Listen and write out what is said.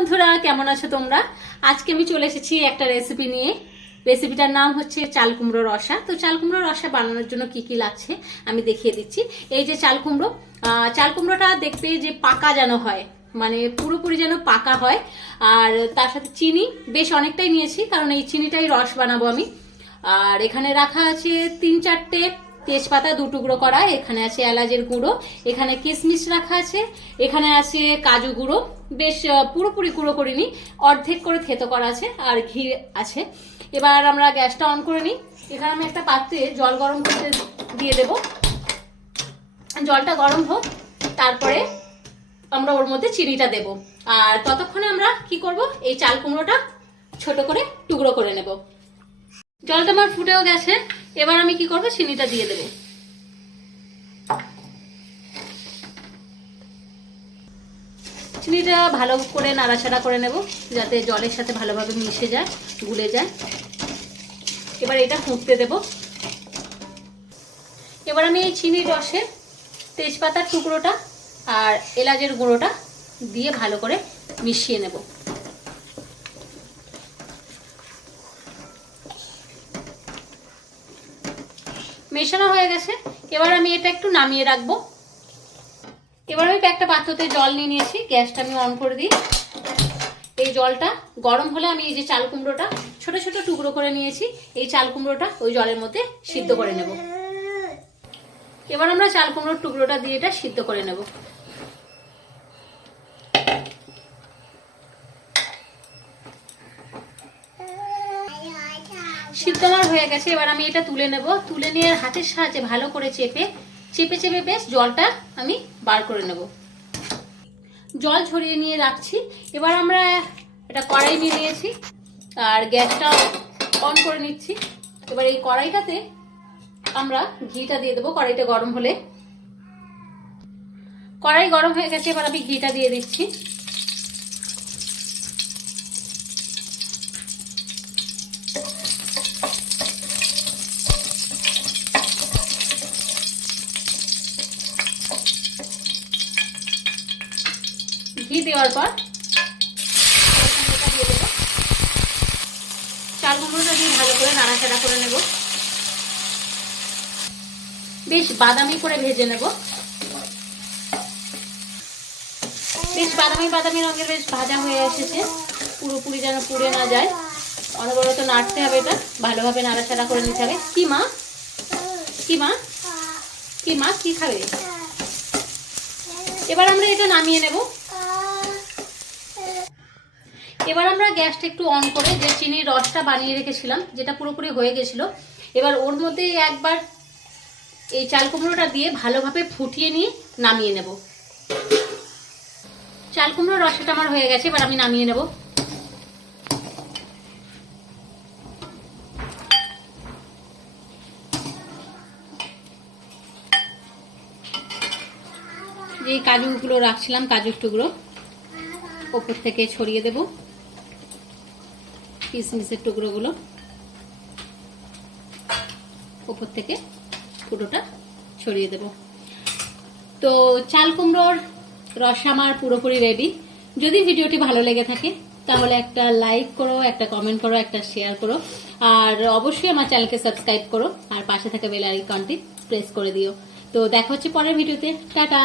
বন্ধুরা, কেমন আছো তোমরা? আজকে আমি চলে এসেছি একটা রেসিপি নিয়ে। রেসিপিটার নাম হচ্ছে চাল কুমড়ো রসা। তো চাল কুমড়ো রসা বানানোর জন্য কি কি লাগছে আমি দেখিয়ে দিচ্ছি। এই যে চাল কুমড়ো, চাল কুমড়োটা দেখবে যে পাকা যেন হয়, মানে পুরোপুরি যেন পাকা হয়। আর তার সাথে চিনি বেশ অনেকটাই নিয়েছি, কারণ এই চিনিটাই রস বানাবো আমি। আর এখানে রাখা আছে 3-4টে তেজপাতা, 2 টুকরো করা। এখানে আছে এলাচের গুঁড়ো, এখানে কিশমিশ রাখা আছে, এখানে আছে কাজু গুঁড়ো, বেশ পুরোপুরি গুঁড়ো করিনি, অর্ধেক করে থেতো করা আছে, আর ঘি আছে। এবার আমরা গ্যাসটা অন করে নিই। এখানে আমি একটা পাত্রে জল গরম করতে দিয়ে দেব। জলটা গরম হোক, তারপরে আমরা ওর মধ্যে চিনিটা দেব। আর ততক্ষণে আমরা কি করব, এই চাল কুমড়োটা ছোট করে টুকরো করে নেব। জলটা আমার ফুটেও গেছে, এবার আমি কি করব, চিনিটা দিয়ে দেব। চিনিটা ভালো করে নাড়াচাড়া করে নেব, যাতে জলের সাথে ভালোভাবে মিশে যায়, গুলে যায়। এবার এটা ফুটতে দেব। এবার আমি এই চিনির রসে তেজপাতার টুকরোটা আর এলাচের গুঁড়োটা দিয়ে ভালো করে মিশিয়ে নেব। মেশানো হয়ে গেছে, এবার আমি এটা একটু নামিয়ে রাখবো। এবার আমি একটা পাত্রতে জল নিয়ে নিয়েছি, গ্যাসটা আমি অন করে দিই। এই জলটা গরম হলে আমি এই যে চাল কুমড়োটা ছোট ছোট টুকরো করে নিয়েছি, এই চাল কুমড়োটা ওই জলের মধ্যে সিদ্ধ করে নেব। এবার আমরা চাল কুমড়োর টুকরোটা দিয়ে এটা সিদ্ধ করে নেব। সিদ্ধ আমার হয়ে গেছে, এবার আমি এটা তুলে নেব। তুলে নিয়ে হাতের সাহায্যে ভালো করে চেপে চেপে চেপে বেশ জলটা আমি বার করে নেব। জল ছড়িয়ে নিয়ে রাখছি। এবার আমরা এটা কড়াই নিয়ে নিয়েছি আর গ্যাসটা অন করে নিচ্ছি। এবার এই কড়াইটাতে আমরা ঘিটা দিয়ে দেবো। কড়াইটা গরম হলে, কড়াই গরম হয়ে গেছে, এবার আমি ঘিটা দিয়ে দিচ্ছি। ঘি দেওয়ার পর দিয়ে দেবো। চাল কুমড়োটা দিয়ে ভালো করে নাড়াচাড়া করে নেব, বেশ বাদামি করে ভেজে নেব। বেশ বাদামি বাদামি রঙের বেশ ভাজা হয়ে এসেছে, পুরোপুরি যেন পুড়ে না যায়। অনবরত নাড়তে হবে, এটা ভালোভাবে নাড়াচাড়া করে নিতে হবে। কি মা, কি মা, কি মা, কি খাবে? এবার আমরা এটা নামিয়ে নেব। এবার আমরা গ্যাসটা একটু অন করে যে চিনির রসটা বানিয়ে রেখেছিলাম, যেটা পুরোপুরি হয়ে গেছিল, এবার ওর মধ্যে একবার এই চাল কুমড়োটা দিয়ে ভালোভাবে ফুটিয়ে নিয়ে নামিয়ে নেব। চাল কুমড়োর রসটা আমার হয়ে গেছে, এবার আমি নামিয়ে নেব। যে কাজুগুলো রাখছিলাম, কাজুর টুকরো ওপর থেকে ছড়িয়ে দেব। কিশমিশের টুকরোগুলো ওপর থেকে পুরোটা ছড়িয়ে দেব। তো চাল কুমড়োর রস আমার পুরোপুরি রেডি। যদি ভিডিওটি ভালো লেগে থাকে তাহলে একটা লাইক করো, একটা কমেন্ট করো, একটা শেয়ার করো, আর অবশ্যই আমার চ্যানেলকে সাবস্ক্রাইব করো, আর পাশে থাকা বেল আইকনটি প্রেস করে দিও। তো দেখা হচ্ছে পরের ভিডিওতে। টাটা।